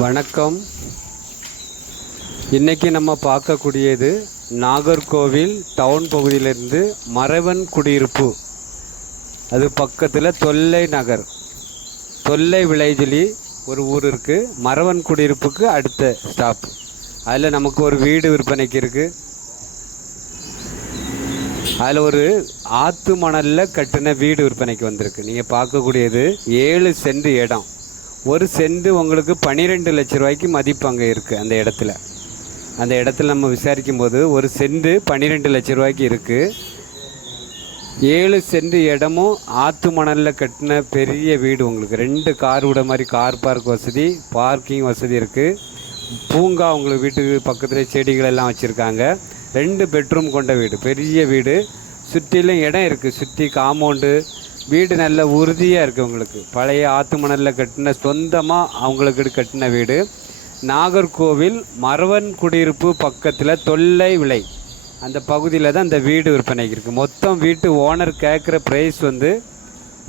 வணக்கம். இன்னைக்கு நம்ம பார்க்கக்கூடியது நாகர்கோவில் டவுன் பகுதியிலிருந்து மறைவன் குடியிருப்பு. அது பக்கத்தில் தொல்லை நகர். தொல்லை விளைஜலி ஒரு ஊர் இருக்குது மறவன் குடியிருப்புக்கு அடுத்த ஸ்டாப். அதில் நமக்கு ஒரு வீடு விற்பனைக்கு இருக்குது அதில் ஒரு ஆத்து மணலில் கட்டின வீடு விற்பனைக்கு வந்திருக்கு. நீங்கள் பார்க்கக்கூடியது ஏழு சென்ட் இடம். ஒரு சென்ட் உங்களுக்கு பன்னிரெண்டு லட்ச ரூபாய்க்கு மதிப்பு அங்கே இருக்குது அந்த இடத்துல. அந்த இடத்துல நம்ம விசாரிக்கும் போது ஒரு செண்டு பன்னிரெண்டு லட்ச ரூபாய்க்கு இருக்குது ஏழு செண்டு இடமும் ஆற்று மணலில் கட்டின பெரிய வீடு உங்களுக்கு. ரெண்டு கார் விட மாதிரி கார் பார்க் வசதி பார்க்கிங் வசதி இருக்குது பூங்கா உங்களுக்கு வீட்டுக்கு பக்கத்தில் செடிகள் எல்லாம் வச்சுருக்காங்க. ரெண்டு பெட்ரூம் கொண்ட வீடு பெரிய வீடு. சுற்றிலும் இடம் இருக்குது சுற்றி காம்பவுண்டு வீடு நல்ல உறுதியாக இருக்குது உங்களுக்கு. பழைய ஆத்து மணலில் கட்டின சொந்தமாக அவங்களுக்கு கட்டின வீடு. நாகர்கோவில் மரவன் குடியிருப்பு பக்கத்தில் தொல்லை விலை. அந்த பகுதியில் தான் அந்த வீடு விற்பனைக்கு இருக்குது மொத்தம் வீட்டு ஓனர் கேட்குற ப்ரைஸ் வந்து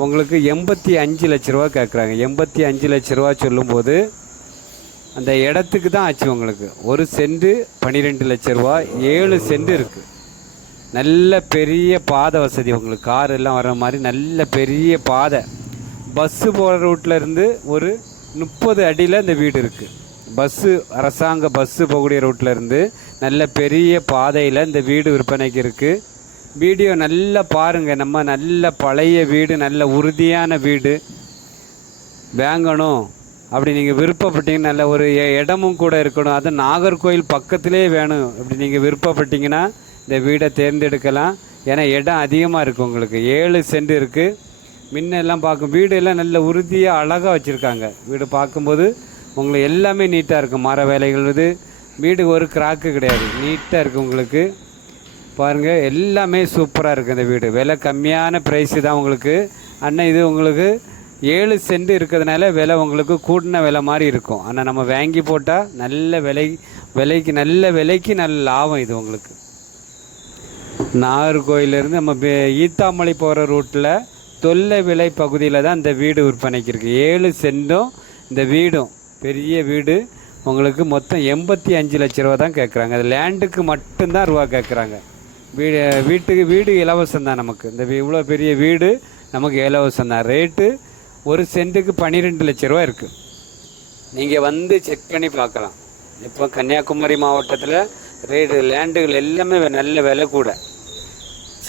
உங்களுக்கு எண்பத்தி அஞ்சு லட்ச ரூபா கேட்குறாங்க எண்பத்தி அஞ்சு லட்ச ரூபா சொல்லும்போது அந்த இடத்துக்கு தான் ஆச்சு உங்களுக்கு. ஒரு சென்ட் பன்னிரெண்டு லட்ச ரூபா ஏழு சென்ட் இருக்குது நல்ல பெரிய பாதை வசதி உங்களுக்கு. கார் எல்லாம் வர மாதிரி நல்ல பெரிய பாதை. பஸ்ஸு போகிற ரூட்டில் இருந்து ஒரு முப்பது அடியில் இந்த வீடு இருக்குது பஸ்ஸு அரசாங்க பஸ்ஸு போகக்கூடிய ரூட்டில் இருந்து நல்ல பெரிய பாதையில் இந்த வீடு விற்பனைக்கு இருக்குது வீடியோ நல்லா பாருங்கள் நம்ம நல்ல பழைய வீடு நல்ல உறுதியான வீடு. வாங்கணும். அப்படி நீங்கள் விருப்பப்பட்டீங்கன்னா நல்ல ஒரு இடமும் கூட இருக்கணும். அது நாகர்கோயில் பக்கத்திலே வேணும். அப்படி நீங்கள் விருப்பப்பட்டீங்கன்னா இந்த வீடை தேர்ந்தெடுக்கலாம். ஏன்னா இடம் அதிகமாக இருக்குது உங்களுக்கு. ஏழு சென்ட் இருக்குது முன்னெல்லாம் பார்க்கும் வீடு எல்லாம் நல்ல உறுதியாக அழகாக வச்சுருக்காங்க. வீடு பார்க்கும்போது உங்களுக்கு எல்லாமே நீட்டாக இருக்கும் மர வேலைகள் இது. வீடு ஒரு கிராக்கு கிடையாது. நீட்டாக இருக்குது உங்களுக்கு. பாருங்கள் எல்லாமே சூப்பராக இருக்குது இந்த வீடு. விலை கம்மியான ப்ரைஸு தான் உங்களுக்கு. அண்ணன் இது உங்களுக்கு ஏழு சென்ட் இருக்கிறதுனால விலை உங்களுக்கு கூட்டின விலை மாதிரி இருக்கும். ஆனால் நம்ம வாங்கி போட்டால் நல்ல விலை விலைக்கு நல்ல விலைக்கு நல்ல லாபம் இது உங்களுக்கு. நாகர்கோயிலேருந்து நம்ம பே- ஈத்தாமலை போகிற ரூட்டில் தொல்லை விலை பகுதியில் தான் இந்த வீடு விற்பனைக்கு இருக்குது ஏழு சென்டும் இந்த வீடும் பெரிய வீடு. உங்களுக்கு மொத்தம் எண்பத்தி அஞ்சு லட்ச ரூபா தான் கேட்குறாங்க அது லேண்டுக்கு மட்டும்தான் ரூபா கேட்குறாங்க வீடு வீட்டுக்கு வீடு இலவசம் தான் நமக்கு. இந்த இவ்வளோ பெரிய வீடு நமக்கு இலவசம் தான். ரேட்டு ஒரு சென்ட்டுக்கு பன்னிரெண்டு லட்ச ரூபா இருக்குது நீங்கள் வந்து செக் பண்ணி பார்க்கலாம் இப்போ கன்னியாகுமரி மாவட்டத்தில் ரேட்டு லேண்டுகள் எல்லாமே நல்ல விலை கூட.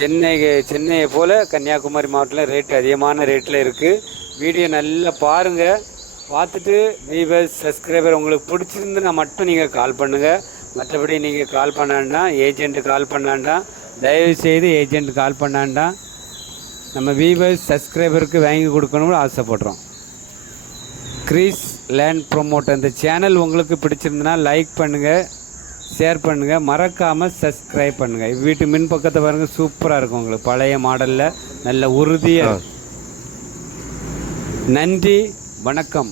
சென்னை சென்னையை போல் கன்னியாகுமரி மாவட்டத்தில் ரேட்டு அதிகமான ரேட்டில் இருக்குது வீடியோ நல்லா பாருங்கள் பார்த்துட்டு வீவர்ஸ் சப்ஸ்கிரைபர் உங்களுக்கு பிடிச்சிருந்துன்னா மட்டும் நீங்கள் கால் பண்ணுங்கள் மற்றபடி நீங்கள் கால் பண்ணாண்டா ஏஜென்ட்டு கால் பண்ணாண்டா தயவு செய்து ஏஜென்ட் கால் பண்ணாண்டா நம்ம வீவர்ஸ் சப்ஸ்கிரைபருக்கு வாங்கி கொடுக்கணும்னு ஆசைப்படுறோம். கிரீஸ் லேண்ட் ப்ரொமோட் அந்த சேனல் உங்களுக்கு பிடிச்சிருந்தனா லைக் பண்ணுங்கள் ஷேர் பண்ணுங்கள் மறக்காமல் சப்ஸ்கிரைப் பண்ணுங்கள் வீட்டு மின் பக்கத்தை பாருங்கள் சூப்பராக இருக்கும் உங்களுக்கு. பழைய மாடலில் நல்ல உறுதியாக நன்றி. வணக்கம்.